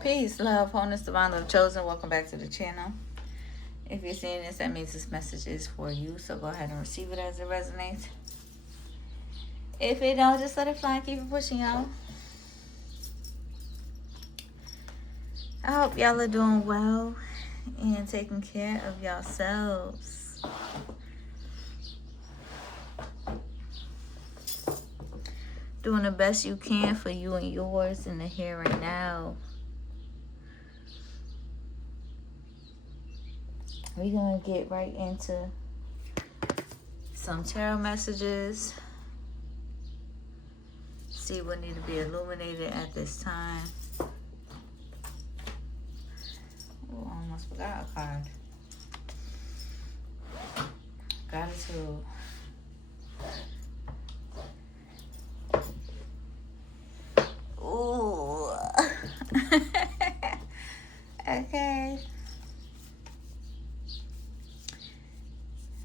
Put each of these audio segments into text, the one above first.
Peace, love, wholeness, divine love chosen. Welcome back to the channel. If you're seeing this, that means this message is for you. So go ahead and receive it as it resonates. If it don't, just let it fly and keep it pushing, y'all. I hope y'all are doing well and taking care of yourselves. Doing the best you can for you and yours in the here and now. We're going to get right into some tarot messages. See what need to be illuminated at this time. Oh, I almost forgot a card. Gratitude. Ooh. Okay.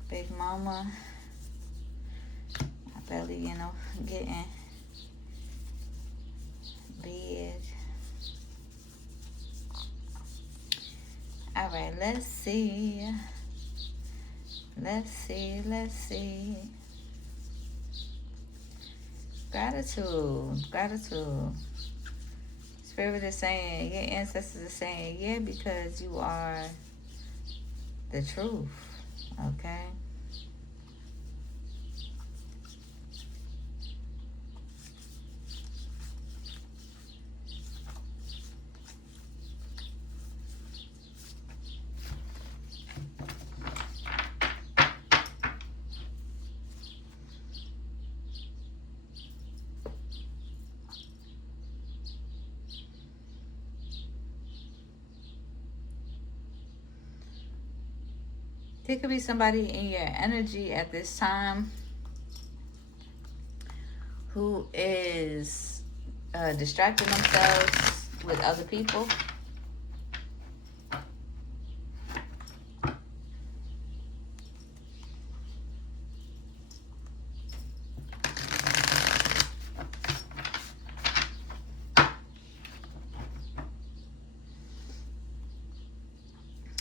Big mama. My belly, getting big. All right, let's see. Let's see. Gratitude. Spirit is saying, your ancestors are saying, yeah, because you are the truth, okay? There could be somebody in your energy at this time who is distracting themselves with other people.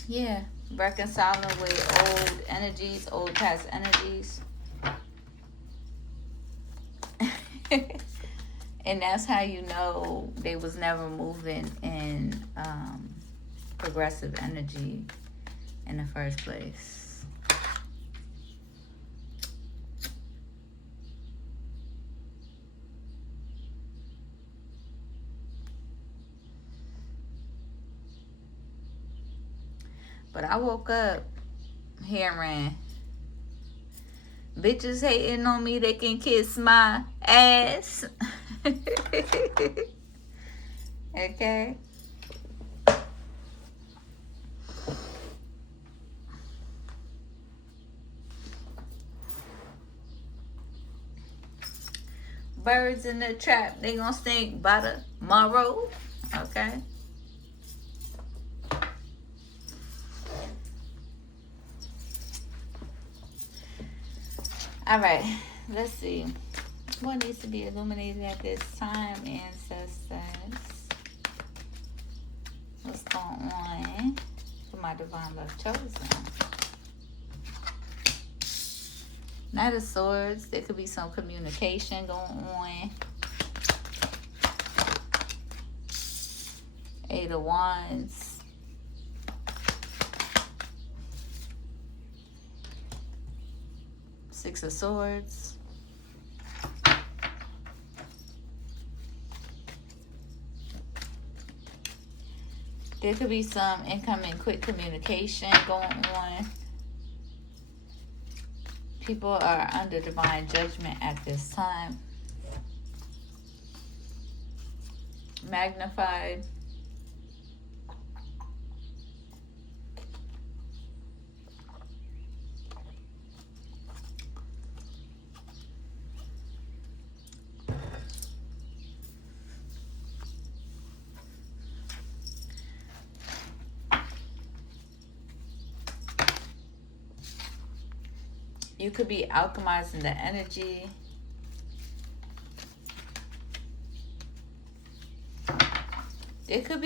Yeah. Reconciling with old energies, old past energies. And that's how you know they was never moving in progressive energy in the first place. But I woke up hearing bitches hating on me, they can kiss my ass. Okay. Birds in the trap, they gonna stink by tomorrow. Okay. All right, let's see. What needs to be illuminated at this time, ancestors? What's going on for my divine love chosen? Knight of Swords. There could be some communication going on. Eight of Wands. Six of Swords. There could be some incoming quick communication going on. People are under divine judgment at this time. Magnified. You could be alchemizing the energy. There could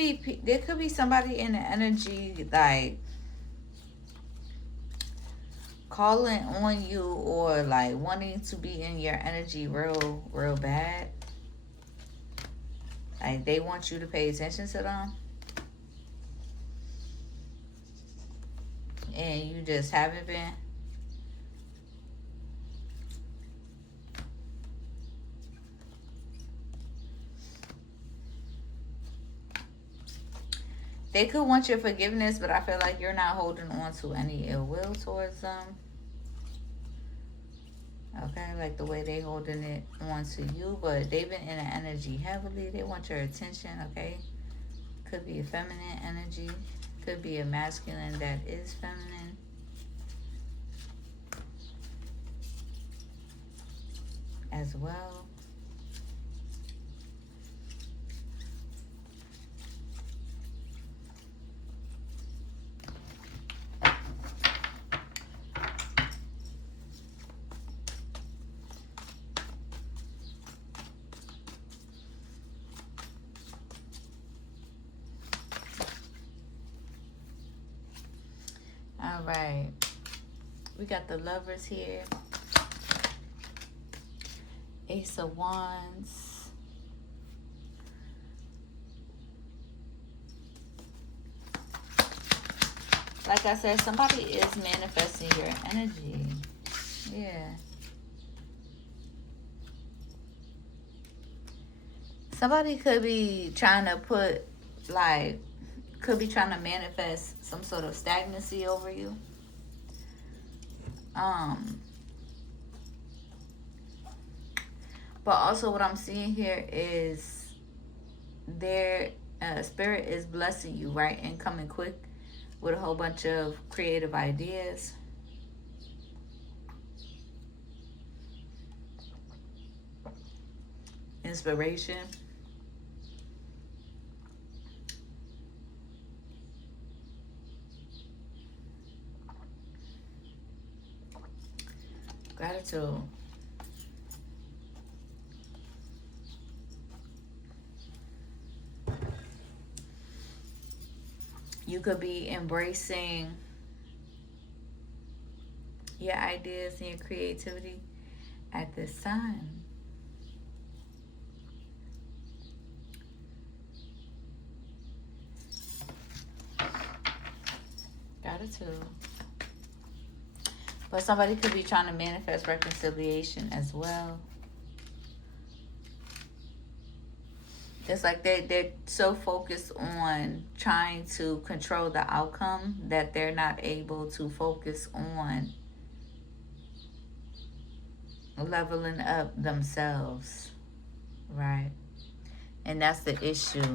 be somebody in the energy like calling on you or like wanting to be in your energy real bad. Like they want you to pay attention to them. And you just haven't been. They could want your forgiveness, but I feel like you're not holding on to any ill will towards them. Okay, like the way they holding it on to you, but they've been in the energy heavily. They want your attention, okay? Could be a feminine energy. Could be a masculine that is feminine. As well. All right. We got the Lovers here. Ace of Wands. Like I said, somebody is manifesting your energy. Yeah. Somebody could be trying to could be trying to manifest some sort of stagnancy over you. But also what I'm seeing here is their spirit is blessing you, right? And coming quick with a whole bunch of creative ideas. Inspiration. Gratitude. You could be embracing your ideas and your creativity at this time. Gratitude. But somebody could be trying to manifest reconciliation as well. It's like they're so focused on trying to control the outcome that they're not able to focus on leveling up themselves. Right? And that's the issue.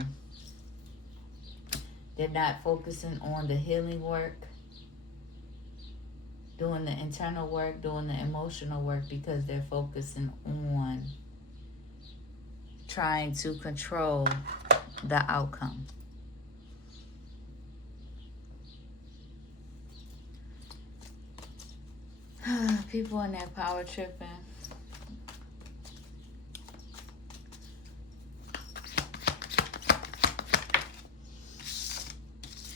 They're not focusing on the healing work, doing the internal work, doing the emotional work, because they're focusing on trying to control the outcome. People in that power tripping.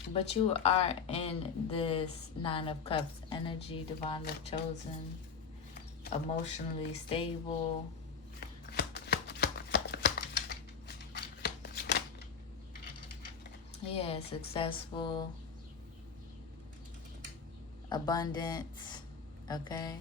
But you are in this Nine of Cups energy, divinely chosen, emotionally stable. Yeah, successful, abundance, okay?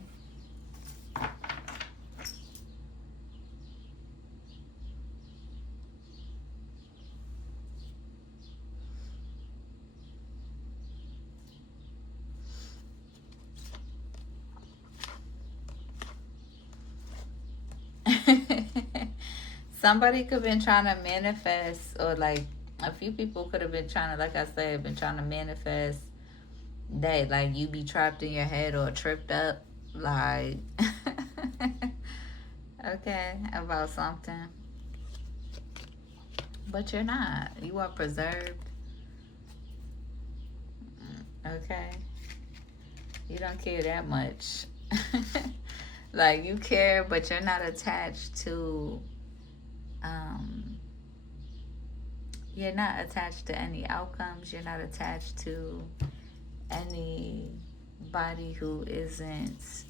Somebody could have been trying to manifest, or like a few people could have been trying to, like I said, been trying to manifest that like you be trapped in your head or tripped up, like okay, about something. But you're not. You are preserved. Okay. You don't care that much. Like you care, but you're not attached to You're not attached to any outcomes. You're not attached to anybody who isn't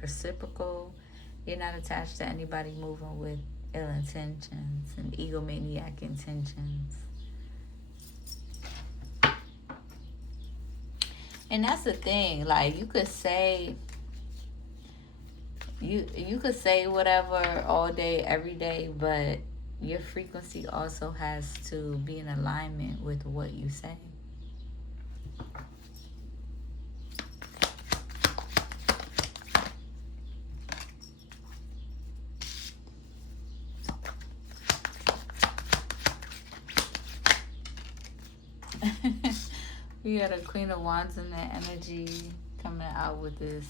reciprocal. You're not attached to anybody moving with ill intentions and egomaniac intentions. And that's the thing. Like, you could say you could say whatever all day, every day, but your frequency also has to be in alignment with what you say. We got a Queen of Wands in that energy coming out with this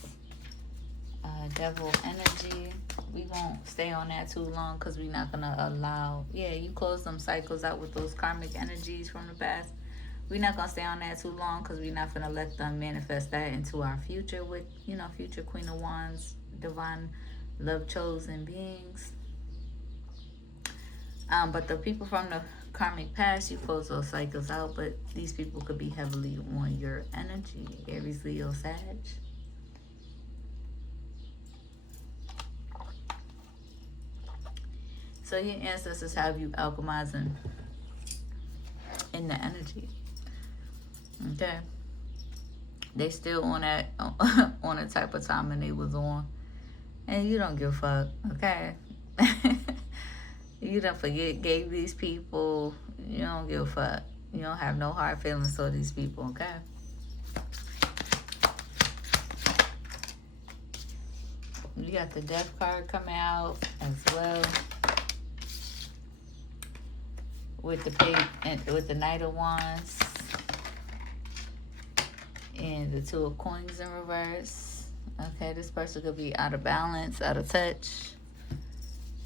devil energy. We won't stay on that too long because we're not going to allow... Yeah, you close them cycles out with those karmic energies from the past. We're not going to stay on that too long because we're not going to let them manifest that into our future with, future Queen of Wands, divine love chosen beings. But the people from the karmic past, you close those cycles out, but these people could be heavily on your energy. Aries, Leo, Sag. So your ancestors have you alchemizing in the energy. Okay. They still on that on the type of time and they was on. And you don't give a fuck, okay? You don't forget, gave these people, you don't give a fuck. You don't have no hard feelings toward these people, okay? You got the Death card coming out as well. With the page and with the Knight of Wands. And the Two of Coins in reverse. Okay, this person could be out of balance, out of touch.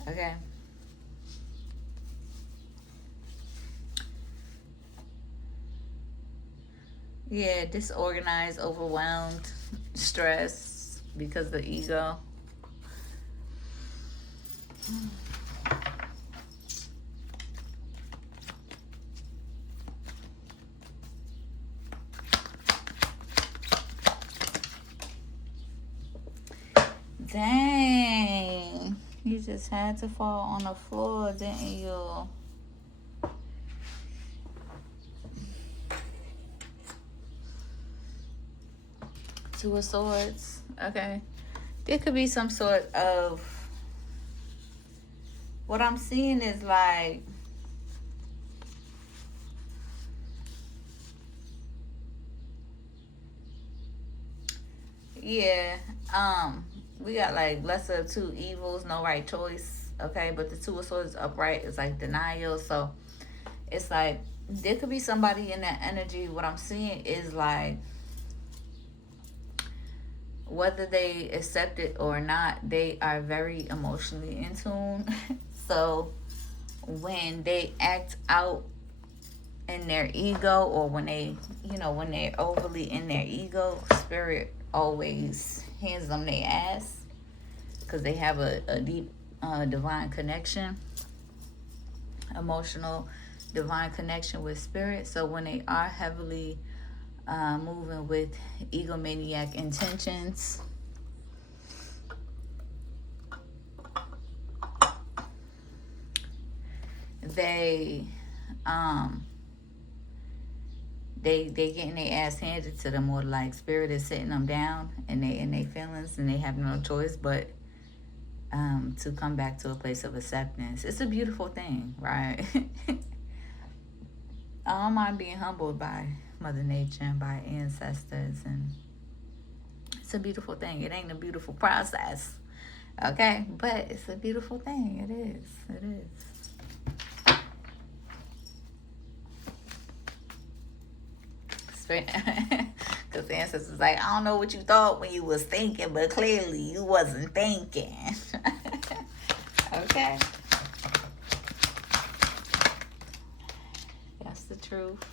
Okay. Yeah, disorganized, overwhelmed, stressed because of the ego. Dang. You just had to fall on the floor, didn't you? Two of Swords. Okay. There could be some sort of... What I'm seeing is like... Yeah. We got like lesser of two evils, no right choice. Okay. But the Two of Swords upright is like denial. So it's like there could be somebody in that energy. What I'm seeing is like... Whether they accept it or not, they are very emotionally in tune. So when they act out in their ego, or when they, when they're overly in their ego, Spirit always hands them their ass because they have a deep divine connection, emotional divine connection with Spirit. So when they are heavily moving with egomaniac intentions, they getting their ass handed to them, or like Spirit is sitting them down and they in their feelings and they have no choice but to come back to a place of acceptance. It's a beautiful thing, right? I don't mind being humbled by Mother Nature and by ancestors, and it's a beautiful thing. It ain't a beautiful process, okay? But it's a beautiful thing. It is. It is. Because the ancestors like, I don't know what you thought when you was thinking, but clearly you wasn't thinking. Okay? That's the truth.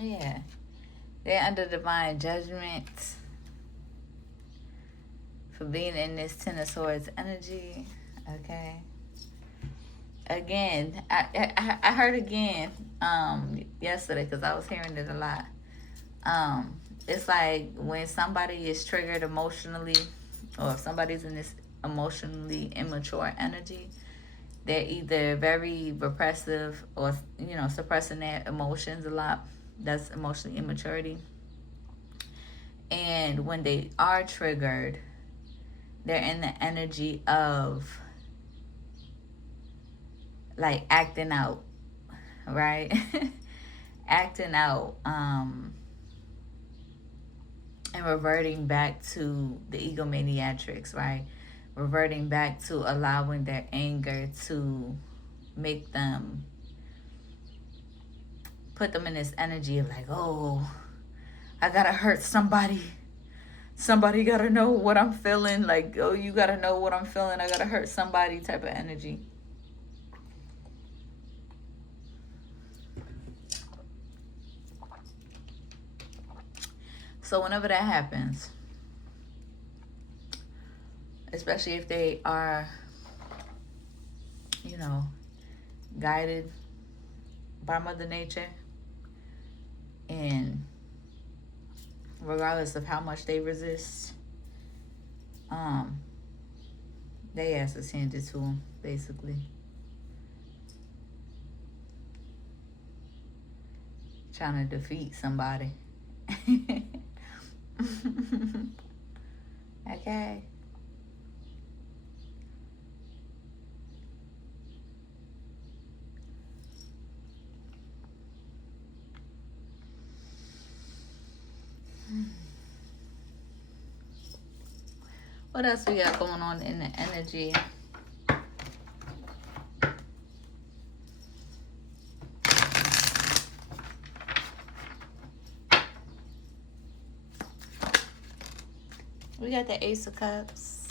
Yeah. They're under divine judgment for being in this Ten of Swords energy. Okay. Again, I heard again yesterday because I was hearing it a lot. It's like when somebody is triggered emotionally, or if somebody's in this emotionally immature energy, they're either very repressive or, you know, suppressing their emotions a lot. That's emotional immaturity. And when they are triggered, they're in the energy of like acting out, right? Acting out, and reverting back to the egomaniatrics, right? Reverting back to allowing their anger to make them, put them in this energy of like, oh, I gotta hurt somebody. Somebody gotta know what I'm feeling. Like, oh, you gotta know what I'm feeling. I gotta hurt somebody type of energy. So whenever that happens, especially if they are, you know, guided by Mother Nature, and regardless of how much they resist, they ask us handed to them, basically. Trying to defeat somebody. Okay. What else we got going on in the energy? We got the Ace of Cups.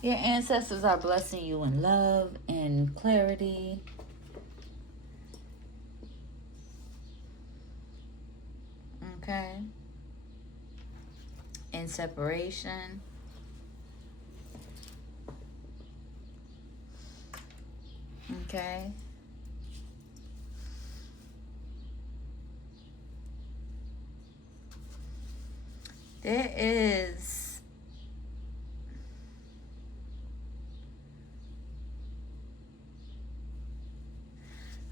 Your ancestors are blessing you in love and clarity. Okay. In separation. Okay. There is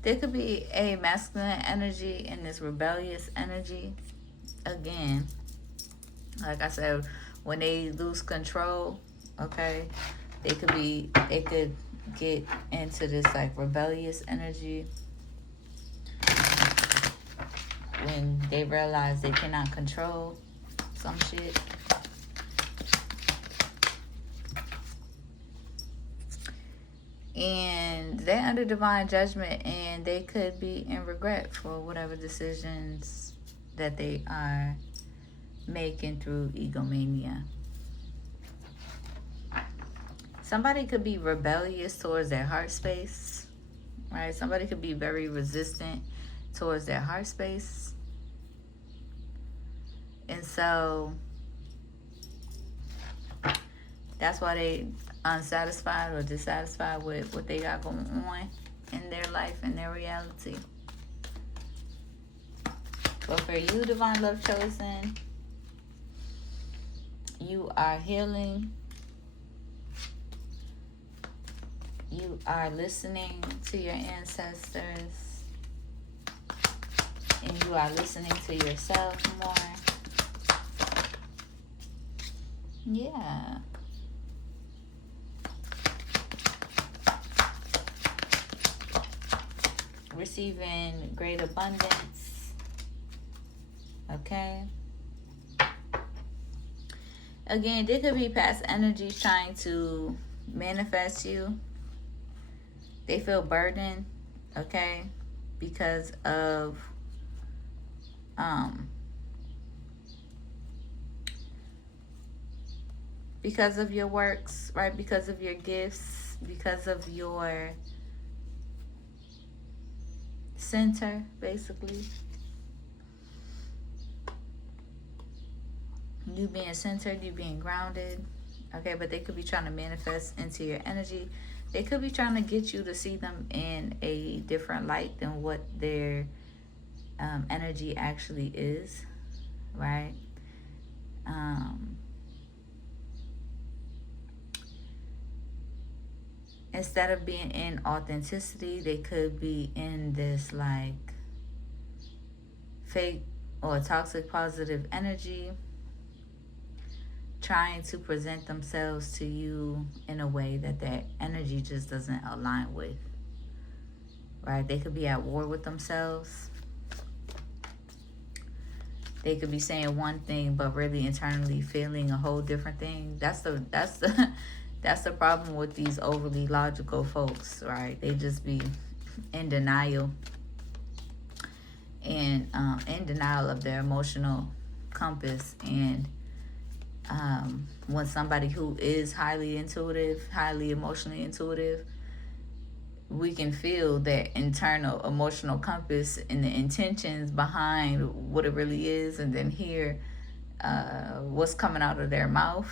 there could be a masculine energy and this rebellious energy. Again, like I said, when they lose control, okay, they could get into this like rebellious energy when they realize they cannot control some shit. And they're under divine judgment, and they could be in regret for whatever decisions that they are making through egomania. Somebody could be rebellious towards their heart space, right? Somebody could be very resistant towards their heart space. And so that's why they unsatisfied or dissatisfied with what they got going on in their life and their reality. But for you, Divine Love Chosen, you are healing. You are listening to your ancestors. And you are listening to yourself more. Yeah. Receiving great abundance. Okay. Again, there could be past energies trying to manifest you. They feel burdened, okay, because of your works, right? Because of your gifts, because of your center, basically. You being centered, you being grounded. Okay, but they could be trying to manifest into your energy. They could be trying to get you to see them in a different light than what their energy actually is, right? Um, Instead of being in authenticity, they could be in this like fake or toxic positive energy, trying to present themselves to you in a way that their energy just doesn't align with, right? They could be at war with themselves. They could be saying one thing but really internally feeling a whole different thing. That's the problem with these overly logical folks, right? They just be in denial and in denial of their emotional compass. And when somebody who is highly intuitive, highly emotionally intuitive, we can feel that internal emotional compass and the intentions behind what it really is, and then hear what's coming out of their mouth.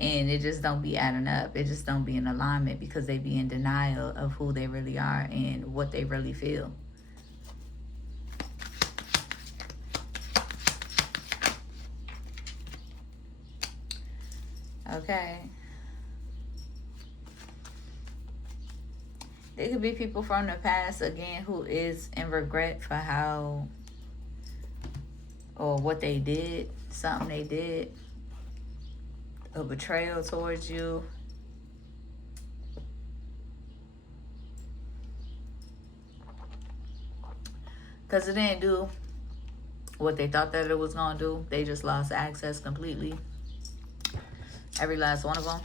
And it just don't be adding up. It just don't be in alignment because they be in denial of who they really are and what they really feel. Okay. There could be people from the past, again, who is in regret for how or what they did, something they did, a betrayal towards you. Because it didn't do what they thought that it was going to do. They just lost access completely. Every last one of them.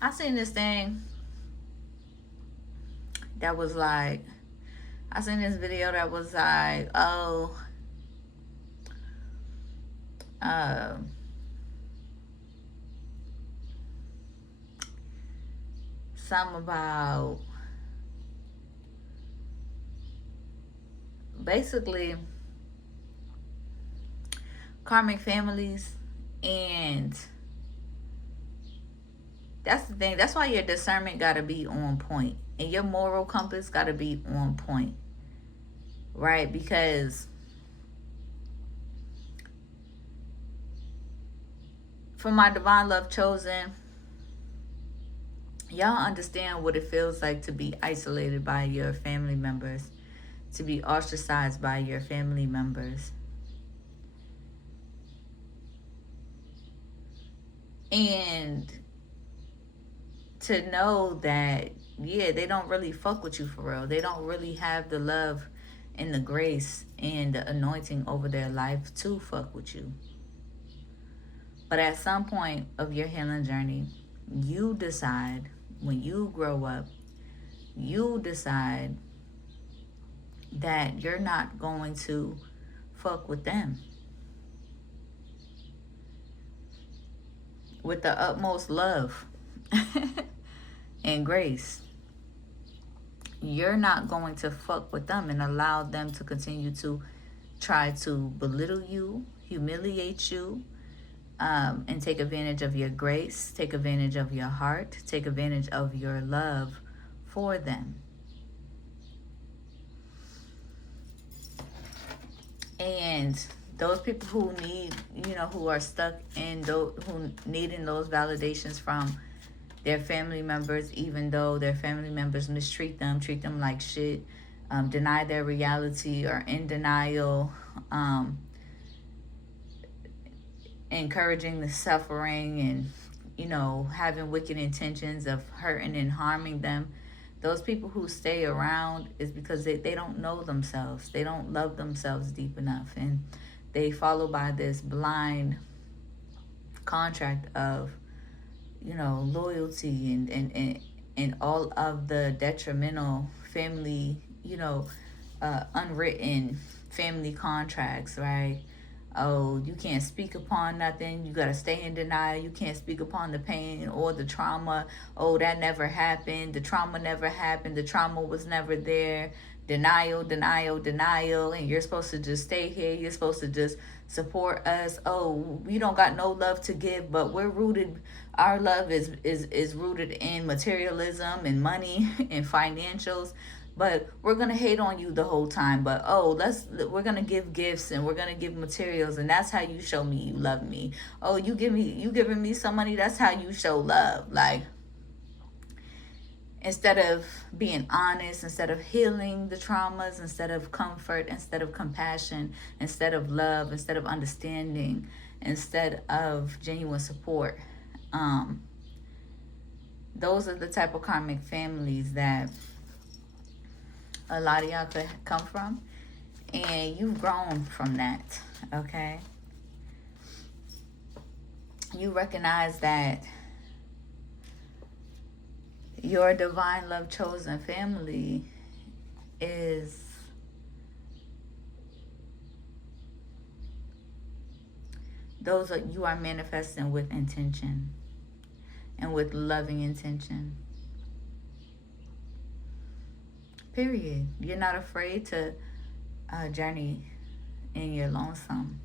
I seen this thing that was like, I seen this video that was like, oh, something about basically karmic families. And that's the thing. That's why your discernment got to be on point and your moral compass got to be on point, right? Because for my divine love chosen, y'all understand what it feels like to be isolated by your family members, to be ostracized by your family members. And to know that, yeah, they don't really fuck with you for real. They don't really have the love and the grace and the anointing over their life to fuck with you. But at some point of your healing journey, you decide, when you grow up, you decide that you're not going to fuck with them. With the utmost love and grace. You're not going to fuck with them and allow them to continue to try to belittle you, humiliate you, and take advantage of your grace, take advantage of your heart, take advantage of your love for them. And those people who need, who are stuck in those, who needing those validations from their family members, even though their family members mistreat them, treat them like shit, deny their reality, or in denial, encouraging the suffering and, having wicked intentions of hurting and harming them. Those people who stay around is because they don't know themselves. They don't love themselves deep enough. And they follow by this blind contract of, loyalty and all of the detrimental family, unwritten family contracts, right? Oh, you can't speak upon nothing. You got to stay in denial. You can't speak upon the pain or the trauma. Oh, that never happened. The trauma never happened. The trauma was never there. Denial, denial, denial. And you're supposed to just stay here. You're supposed to just support us. Oh, we don't got no love to give, but we're rooted. Our love is rooted in materialism and money and financials, but we're gonna hate on you the whole time. But oh, we're gonna give gifts and we're gonna give materials, and that's how you show me you love me. Oh, you giving me some money, that's how you show love. Like, instead of being honest, instead of healing the traumas, instead of comfort, instead of compassion, instead of love, instead of understanding, instead of genuine support. Those are the type of karmic families that a lot of y'all could come from, and you've grown from that. Okay, you recognize that your divine love chosen family is those that you are manifesting with intention and with loving intention. Period. You're not afraid to journey in your lonesome.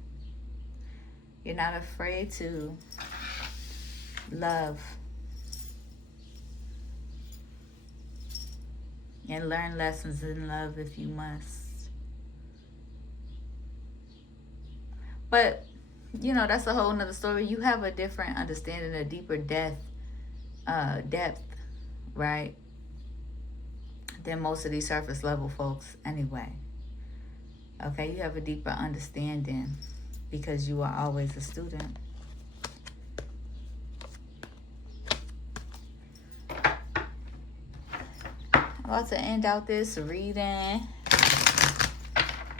You're not afraid to love and learn lessons in love if you must. But, that's a whole nother story. You have a different understanding, a deeper depth, right, than most of these surface level folks anyway. Okay, you have a deeper understanding because you are always a student. I'm about to end out this reading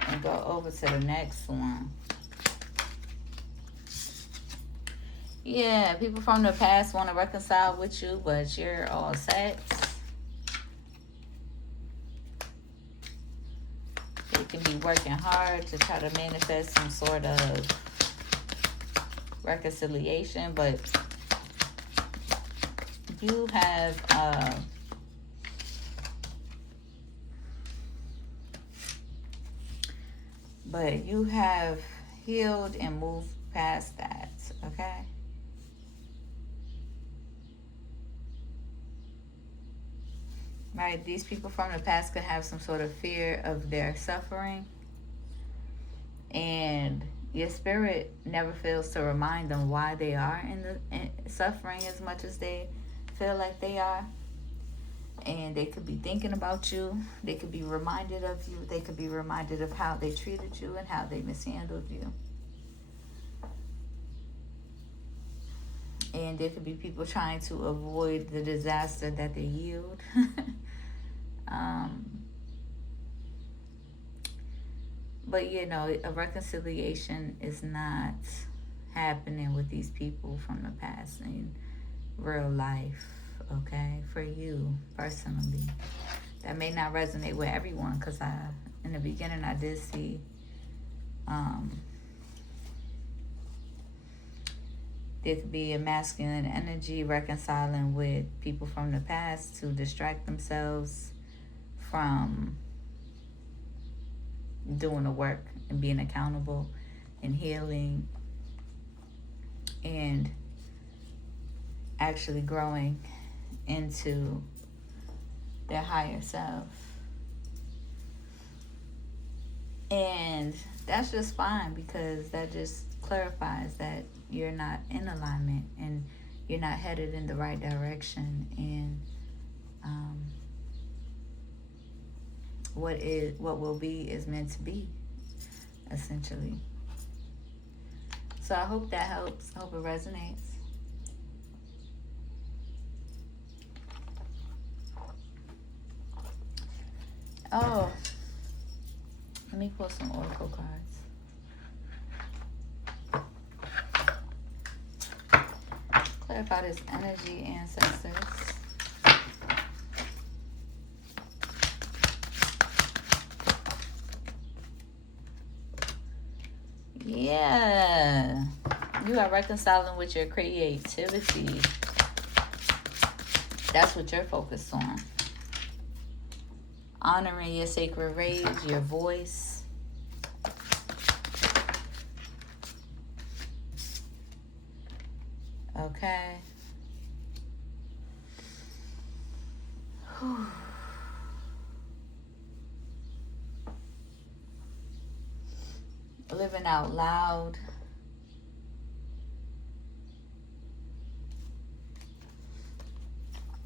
and go over to the next one. Yeah, people from the past want to reconcile with you, but you're all set. You can be working hard to try to manifest some sort of reconciliation, but you have healed and moved past that. Okay. Right, these people from the past could have some sort of fear of their suffering, and your spirit never fails to remind them why they are in suffering as much as they feel like they are. And they could be thinking about you. They could be reminded of you. They could be reminded of how they treated you and how they mishandled you. And there could be people trying to avoid the disaster that they yield. But a reconciliation is not happening with these people from the past in real life. Okay, for you personally, that may not resonate with everyone, because in the beginning I did see there could be a masculine energy reconciling with people from the past to distract themselves from doing the work and being accountable and healing and actually growing into their higher self. And that's just fine, because that just clarifies that you're not in alignment and you're not headed in the right direction. And what will be is meant to be, essentially. So I hope that helps. I hope it resonates. Oh, let me pull some oracle cards. Clarify this energy, ancestors. Yeah. You are reconciling with your creativity. That's what you're focused on. Honoring your sacred rage, your voice. Okay. Whew. Living out loud.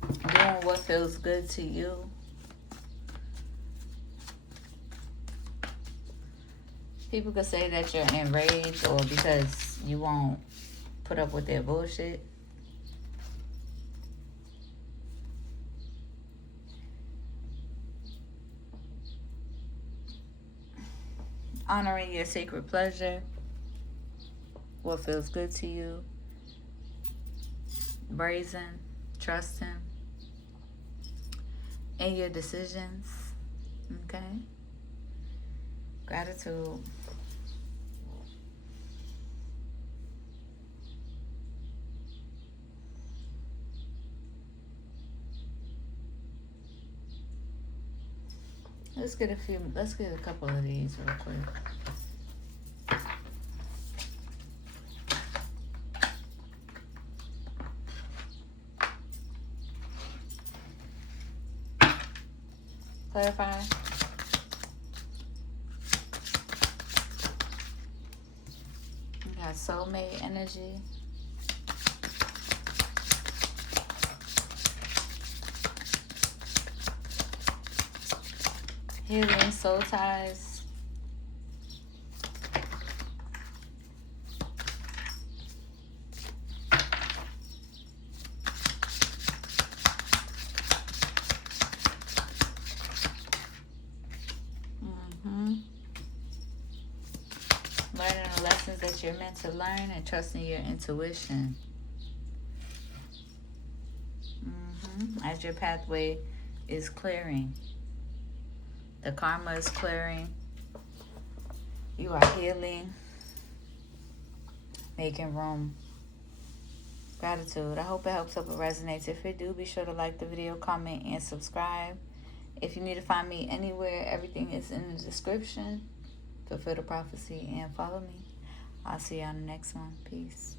Doing what feels good to you. People could say that you're enraged or because you won't put up with their bullshit. Honoring your sacred pleasure. What feels good to you. Brazen. Trusting. In your decisions. Okay. Gratitude. Let's get a couple of these real quick. Clarify. You got soulmate energy. Healing soul ties. Learning the lessons that you're meant to learn and trusting your intuition. As your pathway is clearing. The karma is clearing. You are healing. Making room. Gratitude. I hope it helps, hope it resonates. If it do, be sure to like the video, comment, and subscribe. If you need to find me anywhere, everything is in the description. Fulfill the prophecy and follow me. I'll see you on the next one. Peace.